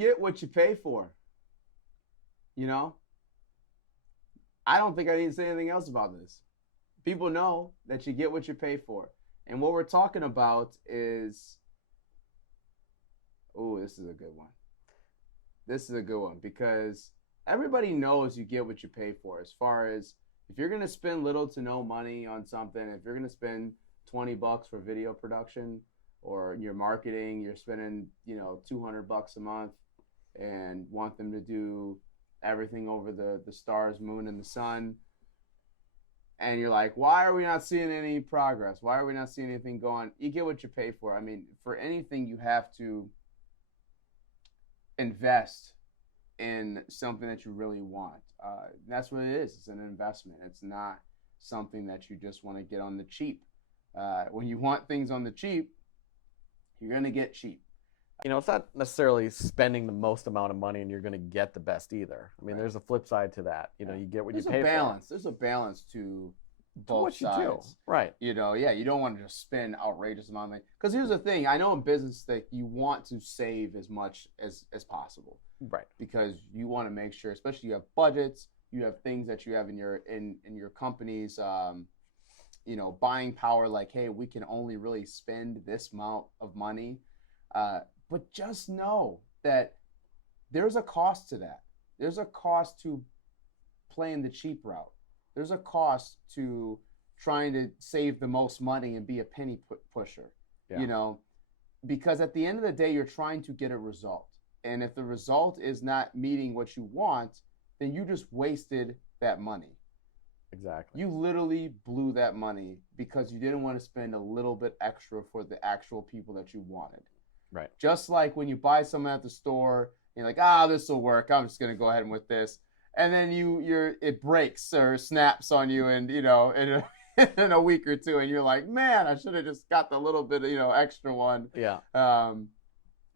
get what you pay for. You know, I don't think I need to say anything else about this. People know that you get what you pay for. And what we're talking about is, this is a good one. This is a good one because everybody knows you get what you pay for. As far as if you're going to spend little to no money on something, if you're going to spend $20 for video production or your marketing, you're spending, $200 a month and want them to do everything over the stars, moon, and the sun. And you're like, why are we not seeing any progress? Why are we not seeing anything going? You get what you pay for. I mean, for anything, you have to invest in something that you really want. That's what it is. It's an investment. It's not something that you just want to get on the cheap. When you want things on the cheap, you're going to get cheap. It's not necessarily spending the most amount of money and you're going to get the best either. I mean, There's a flip side to that. You get what you pay for. There's a balance to both what sides. You do. Right. You don't want to just spend outrageous amount of money. Because here's the thing. I know in business that you want to save as much as possible. Right. Because you want to make sure, especially you have budgets, you have things that you have in your company's buying power, like, hey, we can only really spend this amount of money. But just know that there's a cost to that. There's a cost to playing the cheap route. There's a cost to trying to save the most money and be a penny pusher, because at the end of the day, you're trying to get a result. And if the result is not meeting what you want, then you just wasted that money. Exactly. You literally blew that money because you didn't want to spend a little bit extra for the actual people that you wanted. Right. Just like when you buy something at the store, you're like, this will work. I'm just going to go ahead with this. And then it breaks or snaps on you and, in a week or two. And you're like, man, I should have just got the little bit of, extra one. Yeah.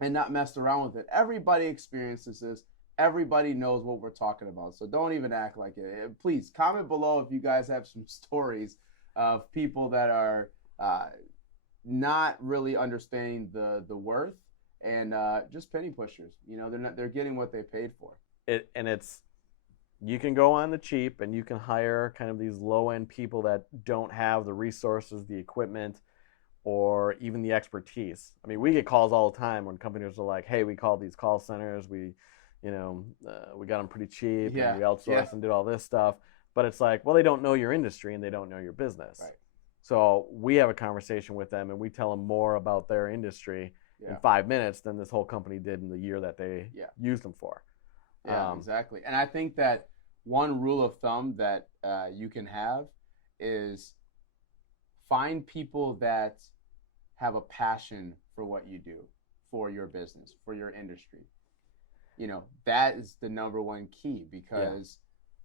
And not messed around with it. Everybody experiences this. Everybody knows what we're talking about. So don't even act like it. Please comment below if you guys have some stories of people that are not really understanding the worth and just penny pushers. They're getting what they paid for. You can go on the cheap and you can hire kind of these low-end people that don't have the resources, the equipment, or even the expertise. I mean, we get calls all the time when companies are like, hey, we called these call centers, we got them pretty cheap, and we outsourced and did all this stuff. But it's like, well, they don't know your industry and they don't know your business. Right. So we have a conversation with them and we tell them more about their industry in 5 minutes than this whole company did in the year that they used them for. Yeah, exactly. And I think that one rule of thumb that you can have is find people that have a passion for what you do, for your business, for your industry. That is the number one key because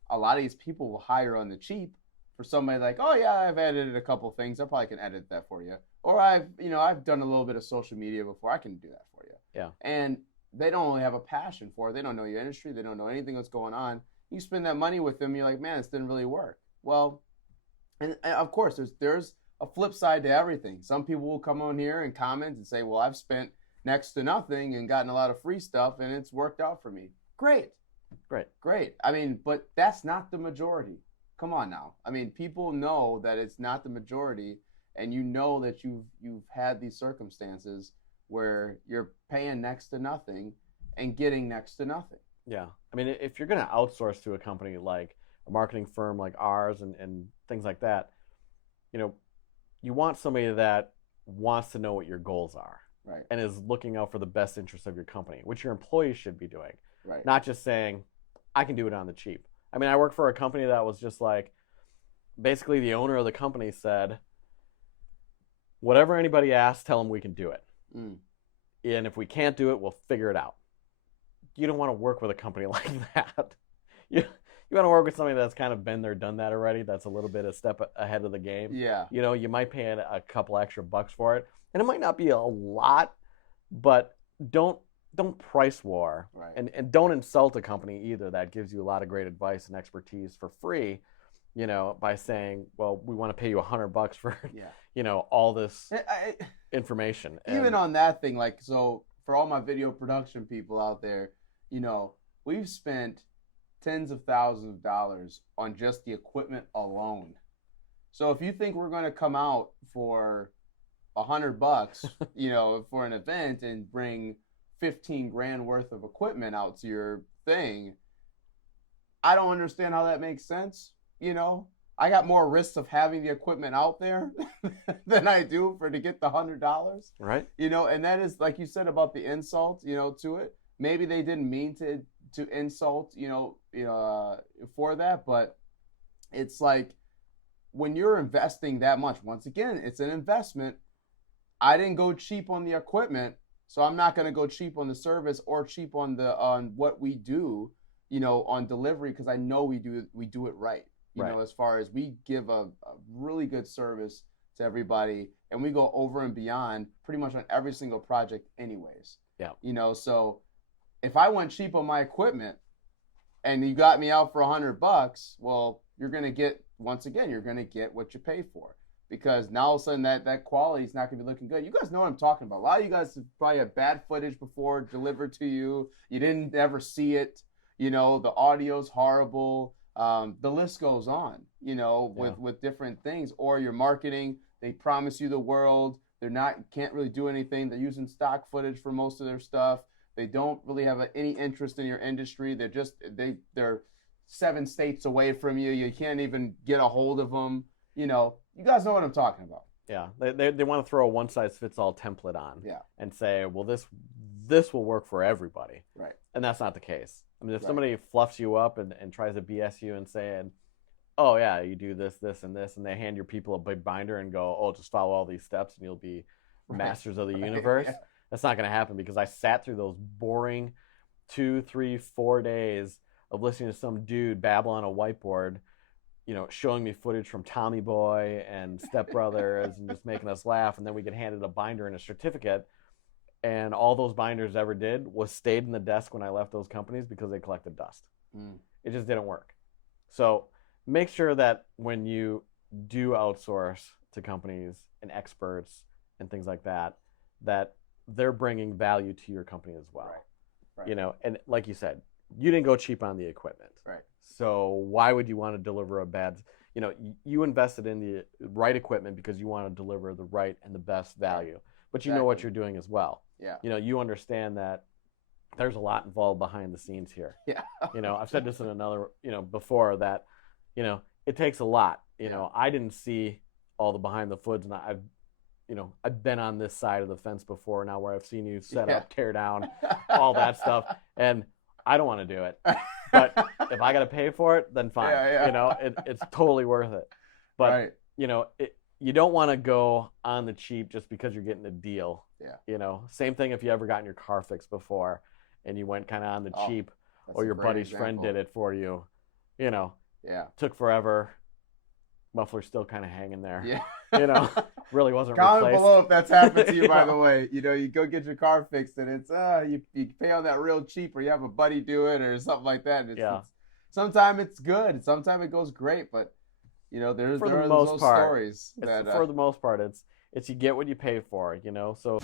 a lot of these people will hire on the cheap for somebody like, oh yeah, I've edited a couple things. I probably can edit that for you. Or I've done a little bit of social media before. I can do that for you. Yeah. And they don't really have a passion for it. They don't know your industry. They don't know anything that's going on. You spend that money with them. You're like, man, this didn't really work. Well, and of course, there's a flip side to everything. Some people will come on here and comment and say, well, I've spent next to nothing and gotten a lot of free stuff and it's worked out for me. Great. I mean, but that's not the majority. Come on now. I mean, people know that it's not the majority, and that you've had these circumstances where you're paying next to nothing and getting next to nothing. Yeah. I mean, if you're going to outsource to a company like a marketing firm like ours and things like that, you want somebody that wants to know what your goals are. Right. And is looking out for the best interest of your company, which your employees should be doing. Right. Not just saying, I can do it on the cheap. I mean, I work for a company that was just like, basically the owner of the company said, whatever anybody asks, tell them we can do it. Mm. And if we can't do it, we'll figure it out. You don't want to work with a company like that. You want to work with somebody that's kind of been there, done that already, that's a little bit a step ahead of the game. Yeah. You might pay a couple extra bucks for it. And it might not be a lot, but don't price war. Right. And don't insult a company either that gives you a lot of great advice and expertise for free, by saying, well, we want to pay you $100 for, all this information. Even on that thing, like, so for all my video production people out there, we've spent tens of thousands of dollars on just the equipment alone. So if you think we're going to come out for $100, for an event and bring 15 grand worth of equipment out to your thing, I don't understand how that makes sense. I got more risks of having the equipment out there than I do to get the $100. Right. And that is, like you said about the insult, to it. Maybe they didn't mean to insult, for that, but it's like when you're investing that much, once again, it's an investment. I didn't go cheap on the equipment, so I'm not going to go cheap on the service or cheap on what we do, on delivery, because I know we do it right. As far as we give a really good service to everybody, and we go over and beyond pretty much on every single project anyways. Yeah. So if I went cheap on my equipment and you got me out for $100, well, you're going to get what you pay for, because now all of a sudden that quality is not going to be looking good. You guys know what I'm talking about. A lot of you guys probably had bad footage before delivered to you. You didn't ever see it. The audio's horrible. The list goes on, with different things. Or your marketing, they promise you the world. Can't really do anything. They're using stock footage for most of their stuff. They don't really have any interest in your industry. They're 7 states away from you. You can't even get a hold of them. You guys know what I'm talking about. Yeah, they want to throw a one-size-fits-all template on. Yeah. And say, well, this will work for everybody. Right. And that's not the case. I mean, if somebody fluffs you up and tries to BS you and saying, oh, yeah, you do this, this, and this, and they hand your people a big binder and go, oh, just follow all these steps and you'll be masters of the universe. Yeah. That's not going to happen, because I sat through those boring 2, 3, 4 days of listening to some dude babble on a whiteboard, showing me footage from Tommy Boy and Step Brothers and just making us laugh. And then we get handed a binder and a certificate. And all those binders ever did was stayed in the desk when I left those companies because they collected dust. It just didn't work. So make sure that when you do outsource to companies and experts and things like that, that they're bringing value to your company as well. Right. And like you said, you didn't go cheap on the equipment. Right. So why would you want to deliver a bad, you invested in the right equipment because you want to deliver the right and the best value, but you know what you're doing as well. Yeah. You understand that there's a lot involved behind the scenes here. Yeah. I've said this in another, before that, it takes a lot. I didn't see all the behind the foods, and I've been on this side of the fence before now, where I've seen you set up, tear down, all that stuff, and I don't want to do it. But if I got to pay for it, then fine. It's totally worth it. But you don't want to go on the cheap just because you're getting a deal. Yeah. Same thing if you ever gotten your car fixed before and you went kind of on the cheap, or your buddy's friend did it for you. Took forever. Muffler's still kind of hanging there. Yeah. Really wasn't Comment replaced. below if that's happened to you, by the way. You go get your car fixed and it's you pay on that real cheap, or you have a buddy do it or something like that. Sometimes it's good, sometimes it goes great, but there are those stories that for the most part, it's you get what you pay for. So